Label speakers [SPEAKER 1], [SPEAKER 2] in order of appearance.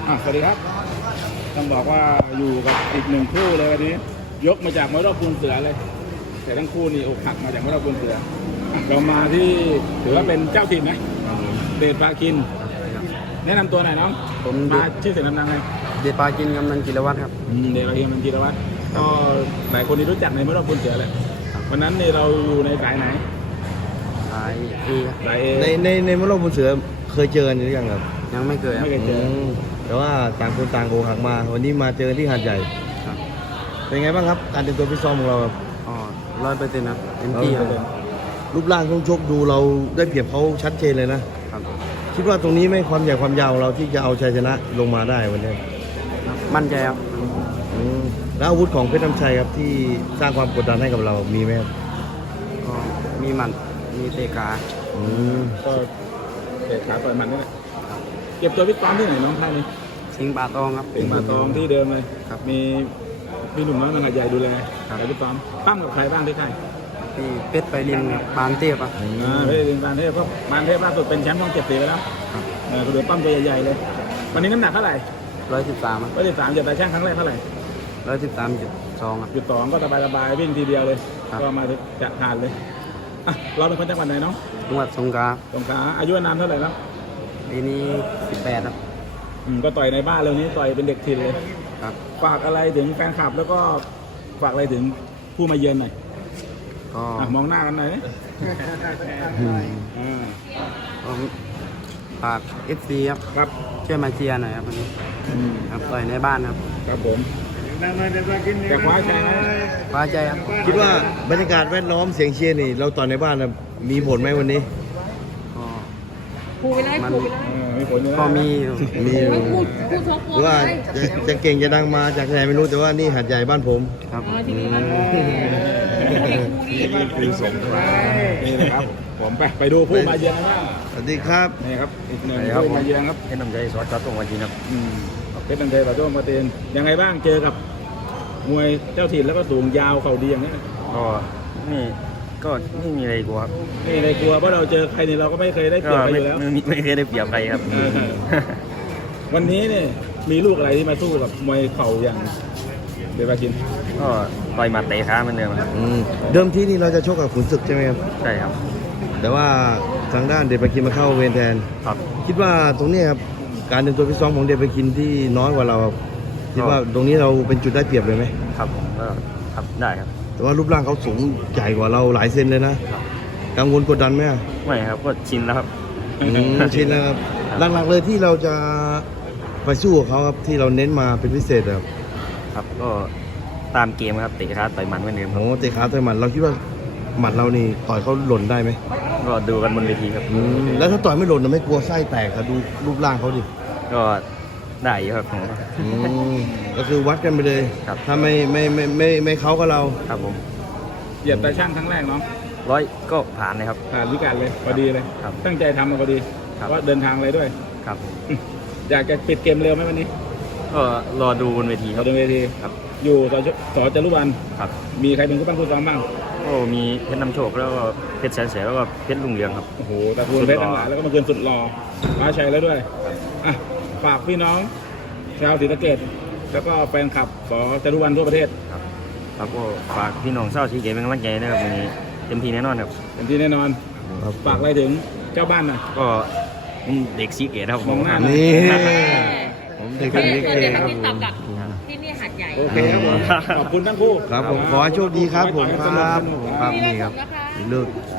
[SPEAKER 1] สวัสดีครับต้องบอกว่าอยู่กับอีกหนึ่งคู่เลยวันนี้ยกมาจากมวยรอบปูนเสือเลยแต่ทั้งคู่นี่อกหักมาจากมวยรอบปูนเสือเรามาที่ถือว่าเป็นเจ้าถิ่นไหมเดชปากินแนะนำตัวหน่อยน้องผมมาชื่อเสียงนำๆเลย
[SPEAKER 2] เดชปากินกำนันจิรวัตรครับ
[SPEAKER 1] เดชปากินกำนันจิรวัตรก็หลายคนที่รู้จักในมวยรอบปูนเสือเลยวันนั้นนี่เราอยู่ในสายไหน
[SPEAKER 2] สายเอ
[SPEAKER 1] สายเอ
[SPEAKER 3] ในมวยรอบปูนเสือเคยเจอกันหรือยังครับ
[SPEAKER 2] ยังไม่เคย
[SPEAKER 1] เจอ
[SPEAKER 3] แต่ว่าต่างคนต่างโกหักมาวันนี้มาเจอที่หาดใหญ่เป็นไงบ้างครับการเตรียมตัวฟิตซ้อมของเราครับ
[SPEAKER 2] 100%ครับเต็มที่ครับ
[SPEAKER 3] รูปร่างช่วงชกดูเราได้เปรียบเขาชัดเจนเลยนะครับคิดว่าตรงนี้ไม่ความใหญ่ความยาวเราที่จะเอาชัยชนะลงมาได้วันนี้
[SPEAKER 2] มั่นใจครับ
[SPEAKER 3] แล้วอาวุธของเพชรน้ำชัยครับที่สร้างความกดดันให้กับเรามีไหมครับ
[SPEAKER 2] ก็มีหมัดมีเตะขา
[SPEAKER 1] ก็เตะขาต่อยหมัดนี่แหละเก็บตัวฟิตซ้อมที่ไหนน้องท่านนี้
[SPEAKER 2] สิงห์ป่าตองครับ
[SPEAKER 1] สิงห์ป่าตองที่เดิมเลยครับมีพี่หนุ่มน้อยมันใหญ่ดูแลแต่ฟิตซ้อมปั้มกับใครบ้างที่ใกล้
[SPEAKER 2] ที่เพชรไปเรียนปานเทพอ่ะ
[SPEAKER 1] เพชรเรียนปานเทพก็ปานเทพล่าสุดเป็นแชมป์ช่อง7 ปีไปแล้วเดือปั้มตัวใหญ่ๆเลยวันนี้น้ำหนักเท่าไหร่
[SPEAKER 2] 113ครับ
[SPEAKER 1] 113จะแต่ช่างครั้งแรกเท่าไหร่
[SPEAKER 2] 113.2ครับ
[SPEAKER 1] 1.2ก็สบายๆวิ่งทีเดียวเลยก็มาจะผ่านเลยเราเป็นคนจังหวัดไหนน้อง
[SPEAKER 2] จังหวัดสงขลา
[SPEAKER 1] อายุนานเท่าไหร่แล้ว
[SPEAKER 2] ปีนี้18ครับ
[SPEAKER 1] ก็ต่อยในบ้านเรื่องนี้ต่อยเป็นเด็กถิ่นเลย
[SPEAKER 2] ครับ
[SPEAKER 1] ฝากอะไรถึงแฟนคลับแล้วก็ฝากอะไรถึงผู้มาเยือนหน่อย
[SPEAKER 2] ก็
[SPEAKER 1] มองหน้ากันหน่อย
[SPEAKER 2] ฝาก FC ครับช่วยมาเชียร์หน่อยครับวันนี้ครับต่อยในบ้านครับ
[SPEAKER 1] ผมแต่คว้าใจไหม
[SPEAKER 2] คว้าใจครับ
[SPEAKER 3] คิดว่าบรรยากาศแวดล้อมเสียงเชียร์นี่เราต่อยในบ้านมีผลไหมวันนี้
[SPEAKER 4] พูดไปเลย
[SPEAKER 1] มีผล
[SPEAKER 2] ก็มี
[SPEAKER 4] พูดชก
[SPEAKER 3] หรือว่าจะเก่งจะดังมาจากไหนไม่รู้แต่ว่านี่หาดใหญ่บ้านผม
[SPEAKER 2] ครับ
[SPEAKER 1] นี่คือสงขลานี่นะครับผมไปดูผู้มาเยือนนะ
[SPEAKER 3] สวัสดีครับ
[SPEAKER 1] นี่ครับอีกหนึ่งผู้มาเยือนครับ
[SPEAKER 2] เพชรน้ำใจสวัสดิ์ครับตรงวันจีนครับ
[SPEAKER 1] เพชรน้ำใจสวัสดิ์มาเตียนยังไงบ้างเจอกับมวยเจ้าถิ่นแล้วก็สูงยาวเข่าดีอย่างนี้
[SPEAKER 2] ก็ไม่มีอะไรกลัวครับ
[SPEAKER 1] ไม่มีอะไรกลัวเพราะเราเจอใครเนี่ยเราก็ไม่เคยได้เปรียบใครอยู่แล้ว
[SPEAKER 2] ไม่เคยได้เปรียบใครครับ
[SPEAKER 1] วันนี้เนี่ยมีลูกอะไรที่มาสู้กับมวยเข่าอย่างเดชปากิน
[SPEAKER 2] ก็ต่อยหมัดเตะขาเหมือนเดิม
[SPEAKER 3] เดิมที่นี่เราจะชกกับขุนศึกใช่ไหมครับ
[SPEAKER 2] ใช่ครับ
[SPEAKER 3] แต่ว่าทางด้านเดชปากินมาเข้าเวรแทน
[SPEAKER 2] ครับ
[SPEAKER 3] คิดว่าตรงนี้ครับการเดินตัวฟิตซ้อมของเดชปากินที่น้อยกว่าเราคิดว่าตรงนี้เราเป็นจุดได้เปรียบเลยไหม
[SPEAKER 2] ครับผมก็ครับได้ครับ
[SPEAKER 3] แต่ว่ารูปร่างเขาสูงใหญ่กว่าเราหลายเซนเลยนะกังวลกดดันไหม
[SPEAKER 2] ไม่ครับก็ชินแล้วครับ
[SPEAKER 3] ชินแล้วครับหลักๆเลยที่เราจะไปสู้กับเขาครับที่เราเน้นมาเป็นพิเศษ
[SPEAKER 2] ครับก็ตามเกมครับเตะขาต่อยหมัดเหมือนเดิม
[SPEAKER 3] เตะขาต่อยหมัดเราคิดว่าหมัดเรานี่ต่อยเขาหล่นได้ไหม
[SPEAKER 2] ก็ดูกันบนเวทีครับ
[SPEAKER 3] แล้วถ้าต่อยไม่หล่นไม่กลัวไส้แตกครับดูรูปร่างเขาดิ
[SPEAKER 2] ก็ได้ครับ
[SPEAKER 3] ก็คือวัดกันไปเลยถ้าไม่เขาก็เรา
[SPEAKER 2] ครับผม
[SPEAKER 1] เหยียบแต่ช่างครั้งแรกเนาะ
[SPEAKER 2] 100ก็ผ่านเลยครับ
[SPEAKER 1] ผ่านวิการเลยพอดีเลยตั้งใจทำมาพอดีเพราะเดินทางเลยด้วย
[SPEAKER 2] ครับ
[SPEAKER 1] อยากจะปิดเกมเร็วไหมวันนี้
[SPEAKER 2] ก็รอดูบนเวทีครับ
[SPEAKER 1] บนเวทีครับอยู่สจรุวรรณ
[SPEAKER 2] ครับ
[SPEAKER 1] มีใครเป็นผู้ปั้มผู้ซ้อมบ้าง
[SPEAKER 2] ก็มีเพชรนำโชคแล้วก็เพชรแสนเสแล้วก็เพชรลุงเรืองครับ
[SPEAKER 1] โอ้โหตะกูลเพชรทั้งหลายแล้วก็มาเกินสุดหล่อมาชัยแล้วด้วยฝากพี่น้องชาวศรีสะเกษแล้วก็แฟนคลับสจรุวรรณทั่วประเทศ
[SPEAKER 2] ครับก็ฝากพี่น้องชาวศรีสะเกษเป็นกำลังใจนะครับวันนี้เต็มที่แน่นอนครับ
[SPEAKER 1] เต็มที่แน่นอนฝากอะไรถึงเจ้าบ้านหน่อย
[SPEAKER 2] ก็เด็กศรีสะเกษครับ
[SPEAKER 1] มองหน้า
[SPEAKER 3] นี่
[SPEAKER 4] ผมเด็กศรีสะเกษครับที่นี่หาดใหญ่
[SPEAKER 1] โอเคครับขอบคุณทั้งคู่
[SPEAKER 3] ครับผมขอให้โชคดีครับผมครับนี่ครับลูก